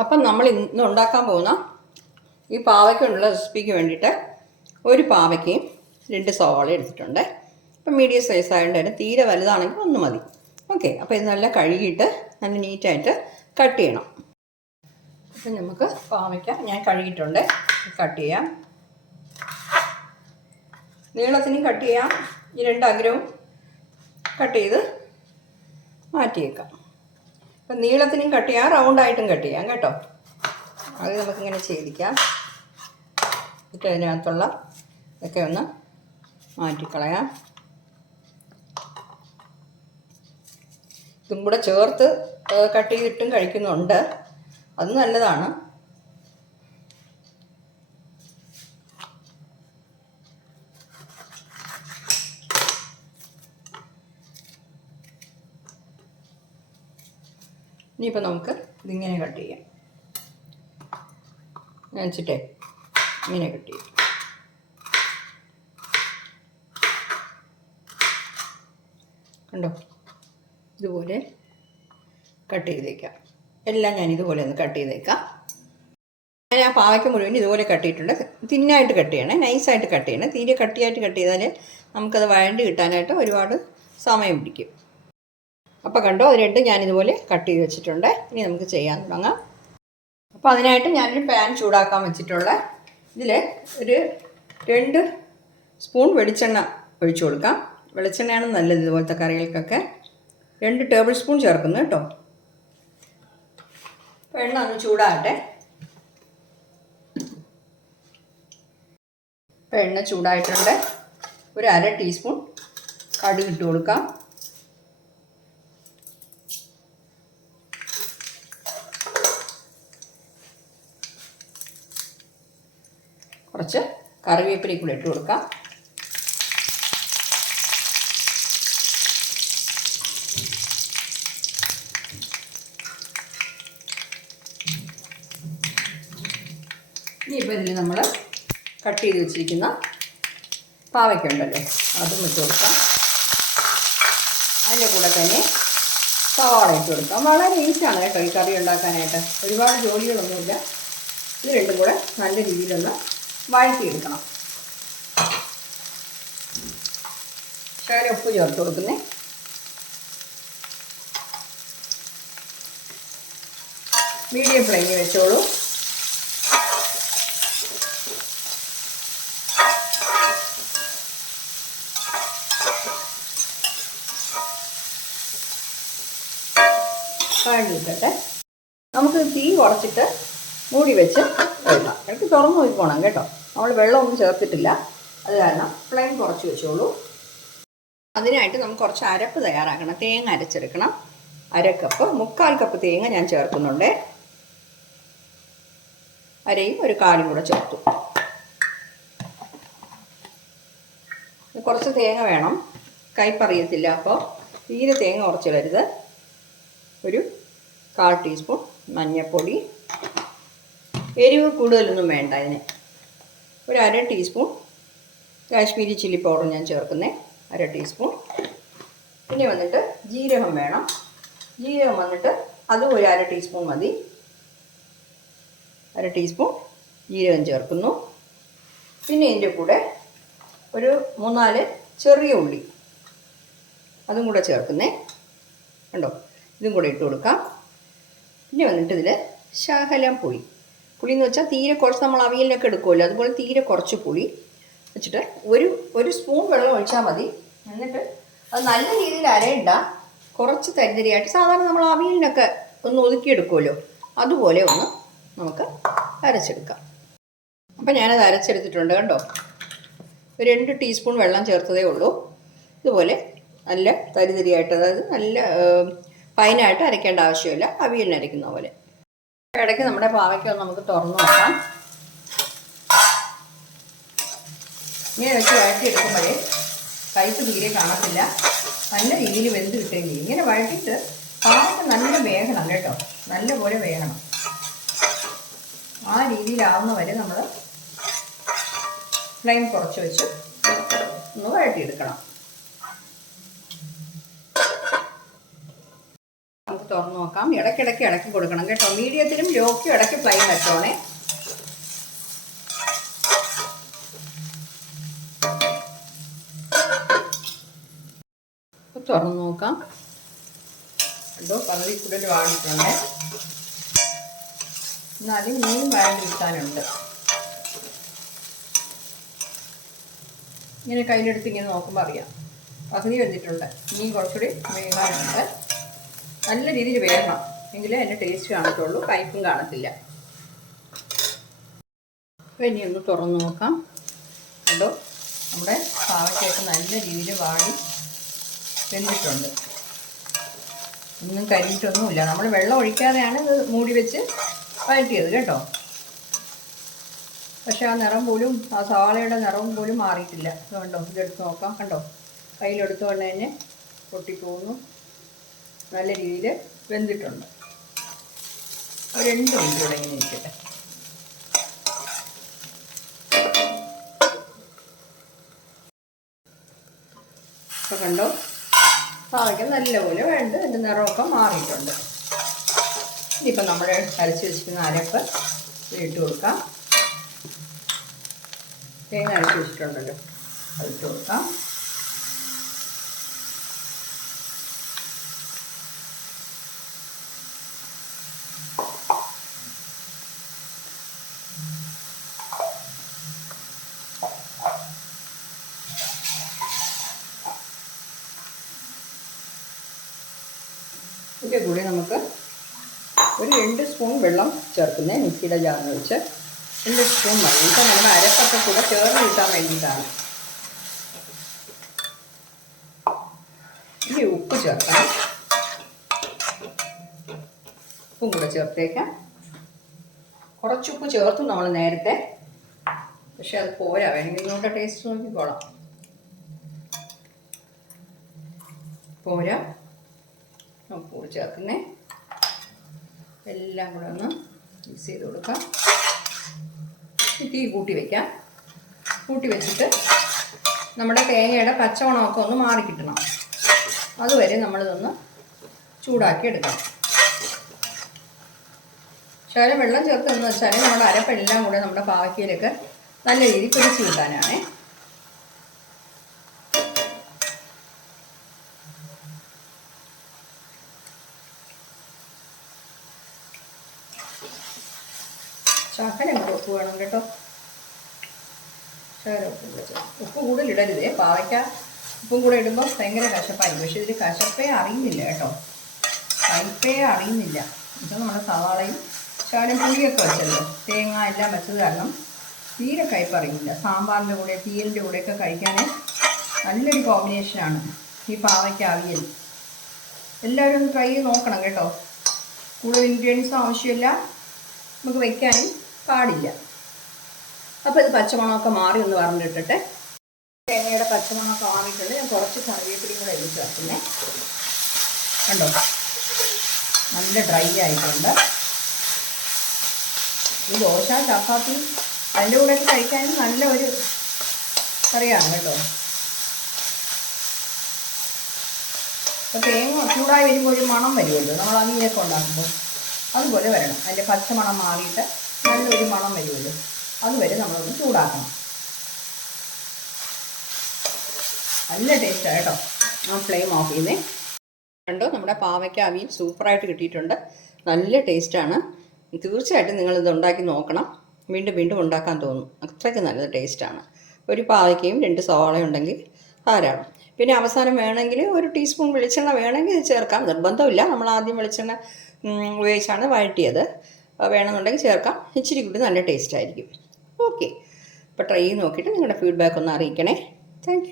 അപ്പം നമ്മൾ ഇന്ന് ഉണ്ടാക്കാൻ പോകുന്ന ഈ പാവയ്ക്കുള്ള റെസിപ്പിക്ക് വേണ്ടിയിട്ട് ഒരു പാവയ്ക്കയും രണ്ട് സവാള എടുത്തിട്ടുണ്ട്. അപ്പം മീഡിയം സൈസ് ആയതുകൊണ്ട് തന്നെ തീരെ വലുതാണെങ്കിൽ ഒന്ന് മതി. ഓക്കെ അപ്പോൾ ഇത് നല്ല കഴുകിയിട്ട് നല്ല നീറ്റായിട്ട് കട്ട് ചെയ്യണം. അപ്പം നമുക്ക് പാവയ്ക്ക ഞാൻ കഴുകിയിട്ടുണ്ട്. കട്ട് ചെയ്യാം. നീളത്തിന് കട്ട് ചെയ്യാം. ഈ രണ്ട് അഗ്രവും കട്ട് ചെയ്ത് മാറ്റിയേക്കാം. അപ്പം നീളത്തിനും കട്ട് ചെയ്യാം റൗണ്ടായിട്ടും കട്ട് ചെയ്യാം കേട്ടോ. അത് നമുക്കിങ്ങനെ ചെയ്തിക്കാം എന്നിട്ട് അതിനകത്തുള്ള ഇതൊക്കെ ഒന്ന് മാറ്റിക്കളയാം. ഇതും കൂടെ ചേർത്ത് കട്ട് ചെയ്തിട്ടും കഴിക്കുന്നുണ്ട്. അത് നല്ലതാണ്. ഇനിയിപ്പോൾ നമുക്ക് ഇതിങ്ങനെ കട്ട് ചെയ്യാം. ഞാൻ ഇങ്ങനെ കട്ട് ചെയ്യാം. കണ്ടോ? ഇതുപോലെ കട്ട് ചെയ്തേക്കാം. എല്ലാം ഞാൻ ഇതുപോലെ ഒന്ന് കട്ട് ചെയ്തേക്കാം. ഞാൻ ആ പാവയ്ക്ക് മുഴുവൻ ഇതുപോലെ കട്ട് ചെയ്തിട്ടുണ്ട് തിന്നായിട്ട് കട്ട് ചെയ്യണേ നൈസായിട്ട് കട്ട് ചെയ്യണേ. തീരെ കട്ടിയായിട്ട് കട്ട് ചെയ്താൽ നമുക്കത് വഴണ്ടി കിട്ടാനായിട്ട് ഒരുപാട് സമയം പിടിക്കും. അപ്പോൾ കണ്ടോ അത് രണ്ടും ഞാനിതുപോലെ കട്ട് ചെയ്ത് വെച്ചിട്ടുണ്ട്. ഇനി നമുക്ക് ചെയ്യാൻ തുടങ്ങാം. അപ്പോൾ അതിനായിട്ട് ഞാനൊരു പാൻ ചൂടാക്കാൻ വെച്ചിട്ടുള്ള ഇതിൽ ഒരു രണ്ട് സ്പൂൺ വെളിച്ചെണ്ണ ഒഴിച്ചു കൊടുക്കാം. വെളിച്ചെണ്ണയാണ് നല്ലത് ഇതുപോലത്തെ കറികൾക്കൊക്കെ. രണ്ട് ടേബിൾ സ്പൂൺ ചേർക്കുന്നു കേട്ടോ. എണ്ണ ഒന്ന് ചൂടാകട്ടെ. അപ്പോൾ എണ്ണ ചൂടായിട്ടുണ്ട്. ഒരു അര ടീസ്പൂൺ കടി ഇട്ട് കൊടുക്കാം. കുറച്ച് കറിവേപ്പിലി കൂടി ഇട്ട് കൊടുക്കാം. ഇനിയിപ്പോൾ ഇതിൽ നമ്മൾ കട്ട് ചെയ്ത് വെച്ചിരിക്കുന്ന പാവയ്ക്ക ഉണ്ടല്ലോ അതും ഇട്ട് കൊടുക്കാം. അതിന്റെ കൂടെ തന്നെ സവാള ഇട്ട് കൊടുക്കാം. വളരെ ഈസിയാണ് കേട്ടോ ഈ കറി ഉണ്ടാക്കാനായിട്ട്. ഒരുപാട് ജോലികളൊന്നുമില്ല. ഇത് രണ്ടും കൂടെ നല്ല രീതിയിലൊന്ന് വഴറ്റിയെടുക്കണം. ശകലം ഉപ്പ് ചേർത്ത് കൊടുക്കുന്നേ. മീഡിയം ഫ്ലെയിമിൽ വെച്ചോളൂ. കഴിഞ്ഞിട്ടെ നമുക്ക് തീ കുറച്ചിട്ട് മൂടി വെച്ച് എഴുതാം എനിക്ക് തുറന്നു പോയി പോകണം കേട്ടോ. നമ്മൾ വെള്ളമൊന്നും ചേർത്തിട്ടില്ല. അത് കാരണം ഫ്ലെയിം കുറച്ച് വെച്ചോളൂ. അതിനായിട്ട് നമുക്ക് കുറച്ച് അരപ്പ് തയ്യാറാക്കണം. തേങ്ങ അരച്ചെടുക്കണം. അര കപ്പ് മുക്കാൽ കപ്പ് തേങ്ങ ഞാൻ ചേർക്കുന്നുണ്ട്. അരയും ഒരു കാലും കൂടെ ചേർത്തു. കുറച്ച് തേങ്ങ വേണം. കയ്പറിയത്തില്ല അപ്പോൾ തീരെ തേങ്ങ കുറച്ചിടരുത്. ഒരു കാൽ ടീസ്പൂൺ മഞ്ഞൾപ്പൊടി എരിവ് കൂടുതലൊന്നും വേണ്ട അതിന് ഒരു അര ടീസ്പൂൺ കാശ്മീരി ചില്ലി പൗഡർ ഞാൻ ചേർക്കുന്നേ. അര ടീസ്പൂൺ. പിന്നെ വന്നിട്ട് ജീരകം വേണം. ജീരകം വന്നിട്ട് അതും ഒരു അര ടീസ്പൂൺ മതി. അര ടീസ്പൂൺ ജീരകം ചേർക്കുന്നു. പിന്നെ ഇതിന്റെ കൂടെ ഒരു മൂന്നാൽ ചെറിയ ഉള്ളി. അതും കൂടെ ചേർക്കുന്നേ. കണ്ടോ? ഇതും കൂടെ ഇട്ട് കൊടുക്കാം. പിന്നെ വന്നിട്ട് ഇതിൽ ശകലം പുളി. പുളി എന്ന് വെച്ചാൽ തീരെ കുറച്ച് നമ്മൾ അവിയലിനൊക്കെ എടുക്കുമല്ലോ അതുപോലെ തീരെ കുറച്ച് പുളി വെച്ചിട്ട് ഒരു ഒരു സ്പൂൺ വെള്ളം ഒഴിച്ചാൽ മതി. എന്നിട്ട് അത് നല്ല രീതിയിൽ അരയണ്ട. കുറച്ച് തരിതരിയായിട്ട് സാധാരണ നമ്മൾ അവിയലിനൊക്കെ ഒന്ന് ഒതുക്കിയെടുക്കുമല്ലോ അതുപോലെ ഒന്ന് നമുക്ക് അരച്ചെടുക്കാം. അപ്പം ഞാനത് അരച്ചെടുത്തിട്ടുണ്ട് കണ്ടോ? ഒരു രണ്ട് ടീസ്പൂൺ വെള്ളം ചേർത്തതേ ഉള്ളൂ. ഇതുപോലെ നല്ല തരിതരിയായിട്ട് അതായത് നല്ല ഫൈനായിട്ട് അരയ്ക്കേണ്ട ആവശ്യമില്ല. അവിയലിന് അരയ്ക്കുന്ന പോലെ. ഇടയ്ക്ക് നമ്മുടെ പാവയ്ക്ക നമുക്ക് തുറന്നു നോക്കാം. ഇങ്ങനെ വെച്ച് വഴറ്റിയെടുക്കുമ്പോഴേ കയ്പ് തീരെ കാണത്തില്ല. നല്ല രീതിയിൽ വെന്ത് കിട്ടുകയും ചെയ്യും. ഇങ്ങനെ വഴറ്റിയിട്ട് പാവയ്ക്ക നല്ല വേകണം കേട്ടോ. നല്ല പോലെ വേകണം. ആ രീതിയിലാവുന്ന വരെ നമ്മൾ ഫ്ലെയിം കുറച്ച് വെച്ച് ഒന്ന് വഴറ്റിയെടുക്കണം. തുറന്ന് നോക്കാം. ഇടയ്ക്കിടയ്ക്ക് ഇടയ്ക്ക് കൊടുക്കണം കേട്ടോ. മീഡിയത്തിലും ലോക്കും ഇടയ്ക്ക് ഫ്ലെയിം വെച്ചോണേ തുറന്ന് നോക്കാം. എന്തോ പകുതി കൂടുതൽ വാടിയിട്ടുണ്ട് എന്നാലും മീൻ വഴണ്ടി കിട്ടാനുണ്ട് ഇങ്ങനെ കയ്യിലെടുത്ത് ഇങ്ങനെ നോക്കുമ്പോൾ അറിയാം. പകുതി വന്നിട്ടുണ്ട് മീൻ കുറച്ചുകൂടി വേകാനുണ്ട് നല്ല രീതിയിൽ വേകണം എങ്കിലേ അതിന്റെ ടേസ്റ്റ് കാണത്തുള്ളൂ. കയ്പും കാണത്തില്ല. അപ്പോൾ ഇനി ഒന്ന് തുറന്ന് നോക്കാം. കണ്ടോ? നമ്മുടെ പാവയ്ക്കൊക്കെ നല്ല രീതിയിൽ വാടി വെന്തിട്ടുണ്ട്. ഒന്നും കരിഞ്ഞിട്ടൊന്നുമില്ല. നമ്മൾ വെള്ളം ഒഴിക്കാതെയാണ് ഇത് മൂടി വെച്ച് വഴറ്റിയത് കേട്ടോ. പക്ഷെ ആ നിറം പോലും ആ സവാളയുടെ നിറവും പോലും മാറിയിട്ടില്ല. അതുകൊണ്ടോ ഇതെടുത്ത് നോക്കാം. കണ്ടോ? കയ്യിലെടുത്ത് കൊണ്ട് തന്നെ പൊട്ടിപ്പോകുന്നു. നല്ല രീതിയിൽ വെന്തിട്ടുണ്ട്. രണ്ട് മിനിറ്റ് കൂടെ ഇങ്ങനെ ഇരിക്കട്ടെ. കണ്ടോ? പാവയ്ക്ക നല്ലപോലെ വേണ്ട. എന്റെ നിറമൊക്കെ മാറിയിട്ടുണ്ട്. ഇനിയിപ്പോൾ നമ്മൾ അരച്ച് വെച്ചിരിക്കുന്ന അരപ്പ് ഇട്ട് കൊടുക്കാം. തേങ്ങ അരച്ച് വെച്ചിട്ടുണ്ടല്ലോ. അത് ഇട്ട് കൊടുക്കാം. ഇതിന്റെ കൂടെ നമുക്ക് ഒരു രണ്ട് സ്പൂൺ വെള്ളം ചേർക്കുന്നേ മിക്സിയുടെ ജാറിൽ വെച്ച്. രണ്ട് സ്പൂൺ മതി ഇപ്പം നമ്മുടെ അരപ്പൊക്കെ കൂടെ ചേർന്ന് കിട്ടാൻ വേണ്ടിയിട്ടാണ്. ഇനി ഉപ്പ് ചേർക്കാം ഉപ്പും കൂടെ ചേർത്തേക്കാം. കുറച്ചുപ്പ് ചേർത്തു നമ്മൾ നേരത്തെ. പക്ഷെ അത് പോരാ. വേണമെങ്കിൽ ഇങ്ങോട്ട് ടേസ്റ്റ് നോക്കിക്കോളാം പോരാ. ഉപ്പ് ചേർക്കുന്നേ. എല്ലാം കൂടെ ഒന്ന് മിക്സ് ചെയ്ത് കൊടുക്കാം. തീ കൂട്ടി വയ്ക്കാം കൂട്ടി വെച്ചിട്ട് നമ്മുടെ തേങ്ങയുടെ പച്ചവണമൊക്കെ ഒന്ന് മാറി കിട്ടണം. അതുവരെ നമ്മളിതൊന്ന് ചൂടാക്കി എടുക്കണം ശകലം വെള്ളം ചേർത്തെന്ന് വെച്ചാൽ നമ്മുടെ അരപ്പെല്ലാം കൂടെ നമ്മുടെ പാവയ്ക്കയിലൊക്കെ നല്ല രീതിയിൽ പിടിച്ച് കിട്ടാനാണേ. ശകലം കൂടെ ഉപ്പ് വേണം കേട്ടോ. ശകലം ഉപ്പ്. ഉപ്പ് കൂടുതൽ ഇടരുതേ. പാവയ്ക്ക ഉപ്പും കൂടെ ഇടുമ്പോൾ ഭയങ്കര കശപ്പായി. പക്ഷേ ഇതിൽ കശപ്പേ അറിയുന്നില്ല കേട്ടോ. കയ്പേ അറിയുന്നില്ല. ഇപ്പം നമ്മുടെ സവാളയും ശകലം പുളിയൊക്കെ വെച്ചല്ലോ. തേങ്ങ എല്ലാം വെച്ചത് കാരണം തീരെ കയ്പ് അറിയില്ല. സാമ്പാറിന്റെ കൂടെ തീയലിന്റെ കൂടെയൊക്കെ കഴിക്കാൻ നല്ലൊരു കോമ്പിനേഷനാണ് ഈ പാവയ്ക്ക അവിയൽ. എല്ലാവരും ഒന്ന് ട്രൈ ചെയ്ത് നോക്കണം കേട്ടോ. കൂടുതൽ ഇൻഗ്രീഡിയൻസും ആവശ്യമില്ല. നമുക്ക് വെക്കാനും പാടില്ല അപ്പോൾ ഇത് പച്ചമണമൊക്കെ മാറി ഒന്ന് പറഞ്ഞിട്ടിട്ടെ തേങ്ങയുടെ പച്ചമണമൊക്കെ മാറിയിട്ടുണ്ട്. ഞാൻ കുറച്ച് കറിവേപ്പിലയും കൂടെ എടുത്ത് ചേർക്കുന്നേ കണ്ടോ? നല്ല ഡ്രൈ ആയിട്ടുണ്ട്. ഈ ദോശ ചപ്പാത്തി അതിന്റെ കൂടെയൊക്കെ കഴിക്കാനും നല്ല ഒരു കറിയാണ് കേട്ടോ. അപ്പോൾ തേങ്ങ ചൂടായി വരുമ്പോൾ ഒരു മണം വരുമല്ലോ. നമ്മൾ അങ്ങനെയൊക്കെ ഉണ്ടാക്കുമ്പോൾ അതുപോലെ വരണം. അതിന്റെ പച്ചമണം മാറിയിട്ട് നല്ലൊരു മണം വരുമല്ലോ. അതുവരെ നമ്മളൊന്ന് ചൂടാക്കണം. നല്ല ടേസ്റ്റാണ് കേട്ടോ. ആ ഫ്ലെയിം ഓഫ് ചെയ്യുന്നേ. കണ്ടോ? നമ്മുടെ പാവയ്ക്ക അവിയൽ സൂപ്പറായിട്ട് കിട്ടിയിട്ടുണ്ട്. നല്ല ടേസ്റ്റാണ് തീർച്ചയായിട്ടും നിങ്ങളിത് ഉണ്ടാക്കി നോക്കണം. വീണ്ടും വീണ്ടും ഉണ്ടാക്കാൻ തോന്നും. അത്രയ്ക്ക് നല്ല ടേസ്റ്റാണ് ഒരു പാവയ്ക്കയും രണ്ട് സവാളയും ഉണ്ടെങ്കിൽ ധാരാളം. പിന്നെ അവസാനം വേണമെങ്കിൽ ഒരു ടീസ്പൂൺ വെളിച്ചെണ്ണ വേണമെങ്കിൽ ചേർക്കാം. നിർബന്ധമില്ല. നമ്മൾ ആദ്യം വെളിച്ചെണ്ണ ഉപയോഗിച്ചാണ് വഴറ്റിയത്. വേണമെന്നുണ്ടെങ്കിൽ ചേർക്കാം. ഇച്ചിരി കൂടി നല്ല ടേസ്റ്റ് ആയിരിക്കും. ഓക്കെ അപ്പോൾ ട്രൈ ചെയ്ത് നോക്കിയിട്ട് നിങ്ങളുടെ ഫീഡ്ബാക്ക് ഒന്ന് അറിയിക്കണേ. താങ്ക്